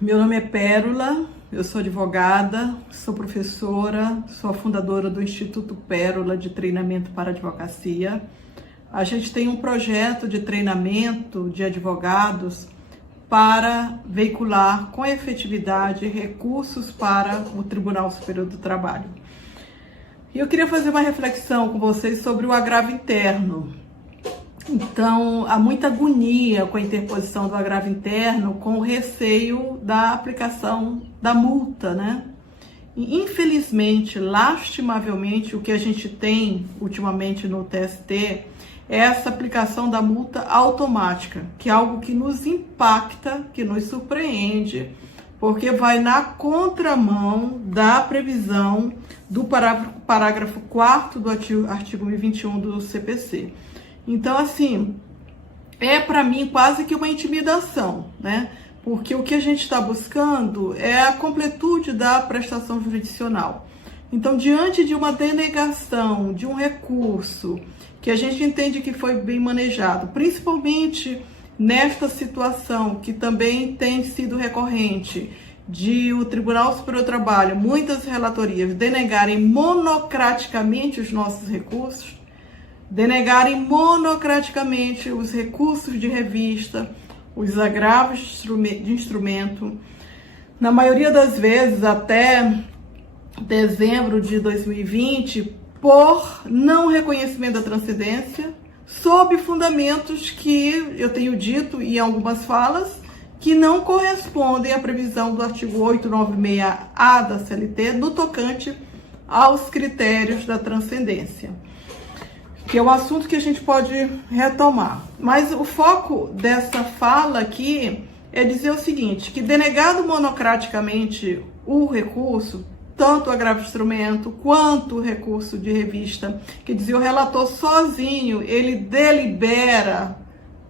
Meu nome é Pérola, eu sou advogada, sou professora, sou a fundadora do Instituto Pérola de Treinamento para Advocacia. A gente tem um projeto de treinamento de advogados para veicular com efetividade recursos para o Tribunal Superior do Trabalho. E eu queria fazer uma reflexão com vocês sobre o agravo interno. Então, há muita agonia com a interposição do agravo interno, com o receio da aplicação da multa, né? E, infelizmente, lastimavelmente, o que a gente tem ultimamente no TST é essa aplicação da multa automática, que é algo que nos impacta, que nos surpreende, porque vai na contramão da previsão do parágrafo 4º do artigo 1021 do CPC. Então, assim, é para mim quase que uma intimidação, né? Porque o que a gente está buscando é a completude da prestação jurisdicional. Então, diante de uma denegação de um recurso que a gente entende que foi bem manejado, principalmente nesta situação que também tem sido recorrente, de o Tribunal Superior do Trabalho, muitas relatorias denegarem monocraticamente os nossos recursos, denegarem monocraticamente os recursos de revista, os agravos de instrumento, na maioria das vezes até dezembro de 2020, por não reconhecimento da transcendência, sob fundamentos que eu tenho dito em algumas falas, que não correspondem à previsão do artigo 896-A da CLT, no tocante aos critérios da transcendência, que é um assunto que a gente pode retomar. Mas o foco dessa fala aqui é dizer o seguinte, que denegado monocraticamente o recurso, tanto o agravo de instrumento quanto o recurso de revista, que dizia o relator sozinho, ele delibera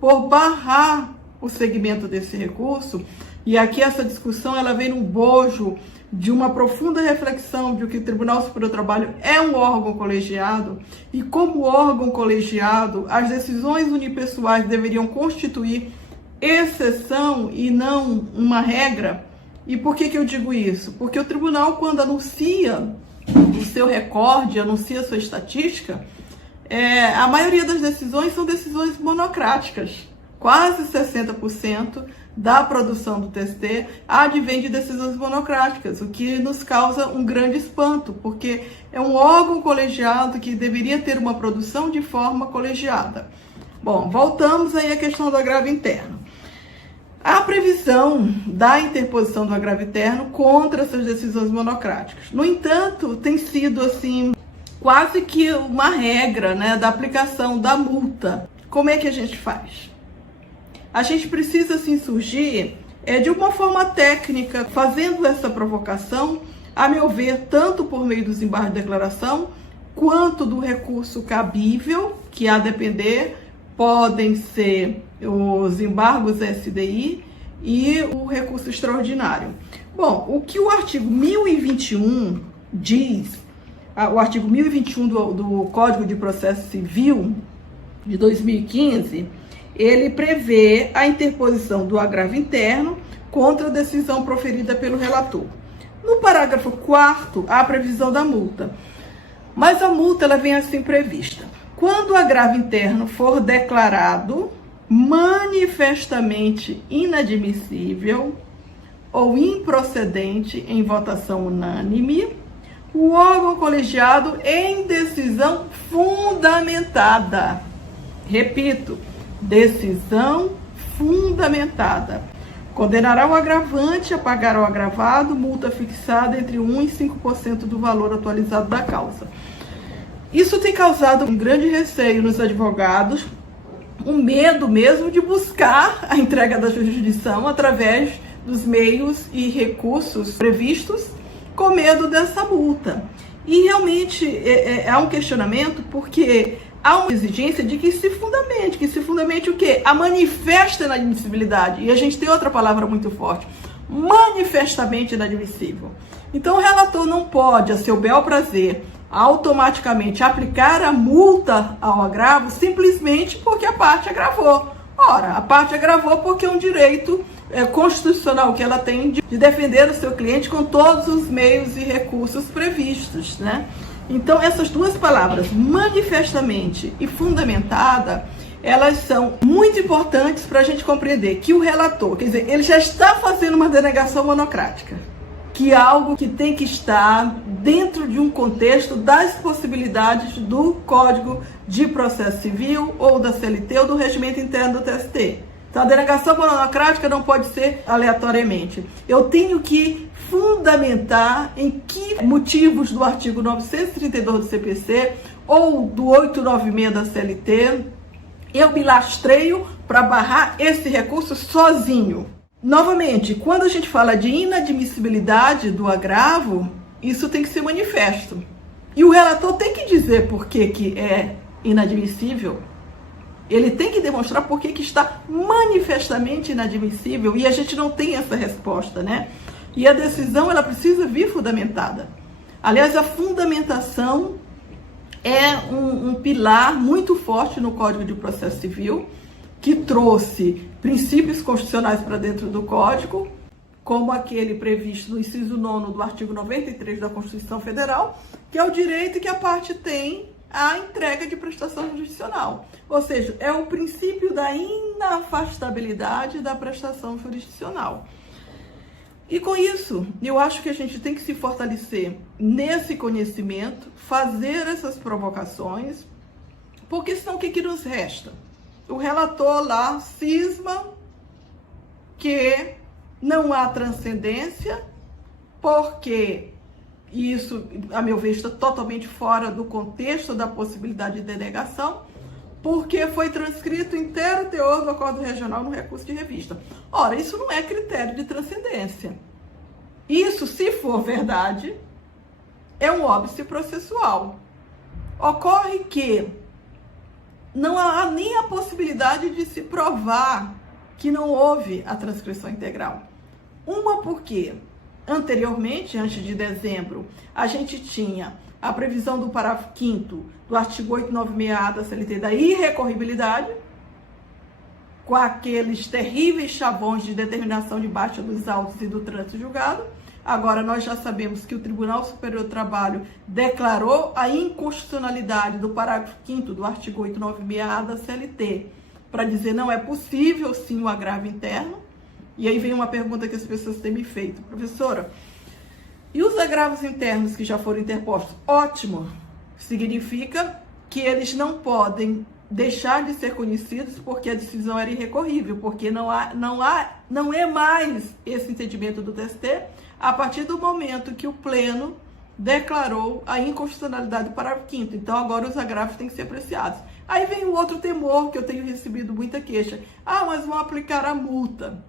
por barrar o segmento desse recurso, e aqui essa discussão ela vem no bojo de uma profunda reflexão de que o Tribunal Superior do Trabalho é um órgão colegiado, e como órgão colegiado, as decisões unipessoais deveriam constituir exceção e não uma regra. E por que eu digo isso? Porque o tribunal, quando anuncia o seu recorde, anuncia a sua estatística, a maioria das decisões são decisões monocráticas. Quase 60% da produção do TST advém de decisões monocráticas, o que nos causa um grande espanto, porque é um órgão colegiado que deveria ter uma produção de forma colegiada. Bom, voltamos aí à questão do agravo interno. A previsão da interposição do agravo interno contra essas decisões monocráticas. No entanto, tem sido assim quase que uma regra, né, da aplicação da multa. Como é que a gente faz? A gente precisa assim surgir de uma forma técnica, fazendo essa provocação, a meu ver, tanto por meio dos embargos de declaração, quanto do recurso cabível, que a depender podem ser os embargos SDI e o recurso extraordinário. Bom, o que o artigo 1021 diz, o artigo 1021 do Código de Processo Civil de 2015, ele prevê a interposição do agravo interno contra a decisão proferida pelo relator. No parágrafo 4º, há a previsão da multa, mas a multa ela vem assim prevista. Quando o agravo interno for declarado manifestamente inadmissível ou improcedente em votação unânime, o órgão colegiado em decisão fundamentada, repito, decisão fundamentada, condenará o agravante a pagar ao agravado multa fixada entre 1% e 5% do valor atualizado da causa. Isso tem causado um grande receio nos advogados, um medo mesmo de buscar a entrega da jurisdição através dos meios e recursos previstos, com medo dessa multa. E realmente há um questionamento, porque há uma exigência de que se fundamente o quê? A manifesta inadmissibilidade. E a gente tem outra palavra muito forte, manifestamente inadmissível. Então o relator não pode, a seu bel prazer, automaticamente aplicar a multa ao agravo simplesmente porque a parte agravou. Ora, a parte agravou porque é um direito constitucional que ela tem de defender o seu cliente com todos os meios e recursos previstos, né? Então, essas duas palavras, manifestamente e fundamentada, elas são muito importantes para a gente compreender que o relator, quer dizer, ele já está fazendo uma denegação monocrática, que é algo que tem que estar dentro de um contexto das possibilidades do Código de Processo Civil ou da CLT ou do regimento interno do TST. Então, a denegação monocrática não pode ser aleatoriamente. Eu tenho que fundamentar em que motivos do artigo 932 do CPC ou do 896 da CLT eu me lastreio para barrar esse recurso sozinho. Novamente, quando a gente fala de inadmissibilidade do agravo, isso tem que ser manifesto. E o relator tem que dizer por que é inadmissível. Ele tem que demonstrar por que está manifestamente inadmissível, e a gente não tem essa resposta, né? E a decisão, ela precisa vir fundamentada. Aliás, a fundamentação é um pilar muito forte no Código de Processo Civil, que trouxe princípios constitucionais para dentro do Código, como aquele previsto no inciso 9º do artigo 93 da Constituição Federal, que é o direito que a parte tem à entrega de prestação jurisdicional. Ou seja, é o princípio da inafastabilidade da prestação jurisdicional. E com isso, eu acho que a gente tem que se fortalecer nesse conhecimento, fazer essas provocações, porque senão o que nos resta? O relator lá cisma que não há transcendência, porque isso, a meu ver, está totalmente fora do contexto da possibilidade de denegação, porque foi transcrito inteiro o teor do acordo regional no recurso de revista. Ora, isso não é critério de transcendência. Isso, se for verdade, é um óbice processual. Ocorre que não há nem a possibilidade de se provar que não houve a transcrição integral. Uma porque, anteriormente, antes de dezembro, a gente tinha a previsão do parágrafo 5º do artigo 896A da CLT da irrecorribilidade, com aqueles terríveis chavões de determinação de baixa dos autos e do trânsito julgado. Agora, nós já sabemos que o Tribunal Superior do Trabalho declarou a inconstitucionalidade do parágrafo 5º do artigo 896A da CLT, para dizer não é possível, sim, o agravo interno. E aí vem uma pergunta que as pessoas têm me feito. Professora, e os agravos internos que já foram interpostos? Ótimo! Significa que eles não podem deixar de ser conhecidos porque a decisão era irrecorrível, porque não é mais esse entendimento do TST a partir do momento que o Pleno declarou a inconstitucionalidade do parágrafo 5º. Então, agora os agravos têm que ser apreciados. Aí vem o outro temor que eu tenho recebido muita queixa. Ah, mas vão aplicar a multa.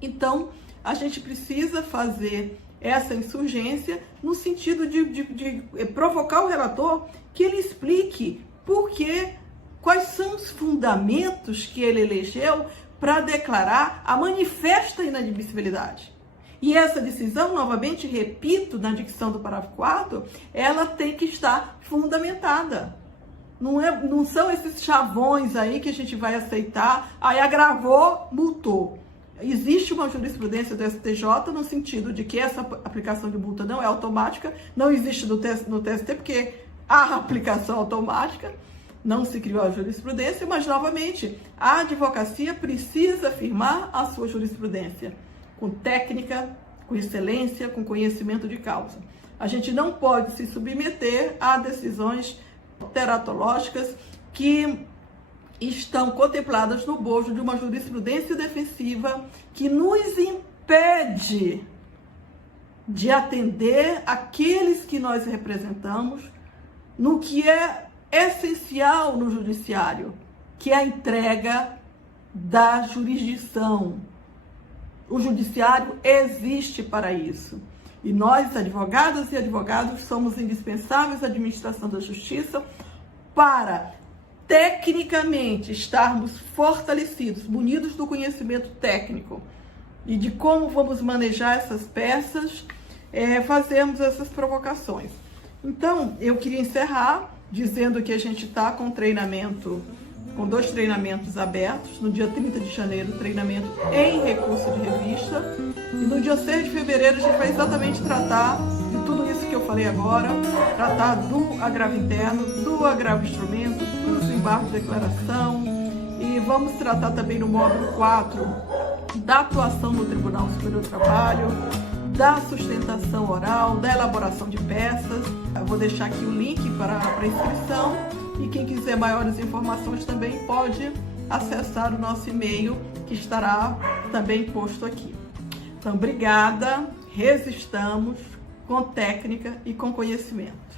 Então, a gente precisa fazer essa insurgência no sentido de provocar o relator que ele explique quais são os fundamentos que ele elegeu para declarar a manifesta inadmissibilidade. E essa decisão, novamente, repito, na dicção do parágrafo 4º, ela tem que estar fundamentada. Não são esses chavões aí que a gente vai aceitar, aí agravou, multou. Existe uma jurisprudência do STJ no sentido de que essa aplicação de multa não é automática, não existe no TST porque há aplicação automática, não se criou a jurisprudência, mas, novamente, a advocacia precisa afirmar a sua jurisprudência com técnica, com excelência, com conhecimento de causa. A gente não pode se submeter a decisões teratológicas que estão contempladas no bojo de uma jurisprudência defensiva que nos impede de atender aqueles que nós representamos no que é essencial no judiciário, que é a entrega da jurisdição. O judiciário existe para isso. E nós, advogadas e advogados, somos indispensáveis à administração da justiça para, tecnicamente, estarmos fortalecidos, munidos do conhecimento técnico e de como vamos manejar essas peças, fazermos essas provocações. Então, eu queria encerrar dizendo que a gente está com treinamento com 2 treinamentos abertos. No dia 30 de janeiro, treinamento em recurso de revista. E no dia 6 de fevereiro, a gente vai exatamente tratar de tudo isso que eu falei agora, tratar do agravo interno, do agravo instrumento, dos embargos de declaração, e vamos tratar também no módulo 4 da atuação no Tribunal Superior do Trabalho, da sustentação oral, da elaboração de peças. Eu vou deixar aqui o link para a inscrição, e quem quiser maiores informações também pode acessar o nosso e-mail, que estará também posto aqui. Então, obrigada, resistamos com técnica e com conhecimento.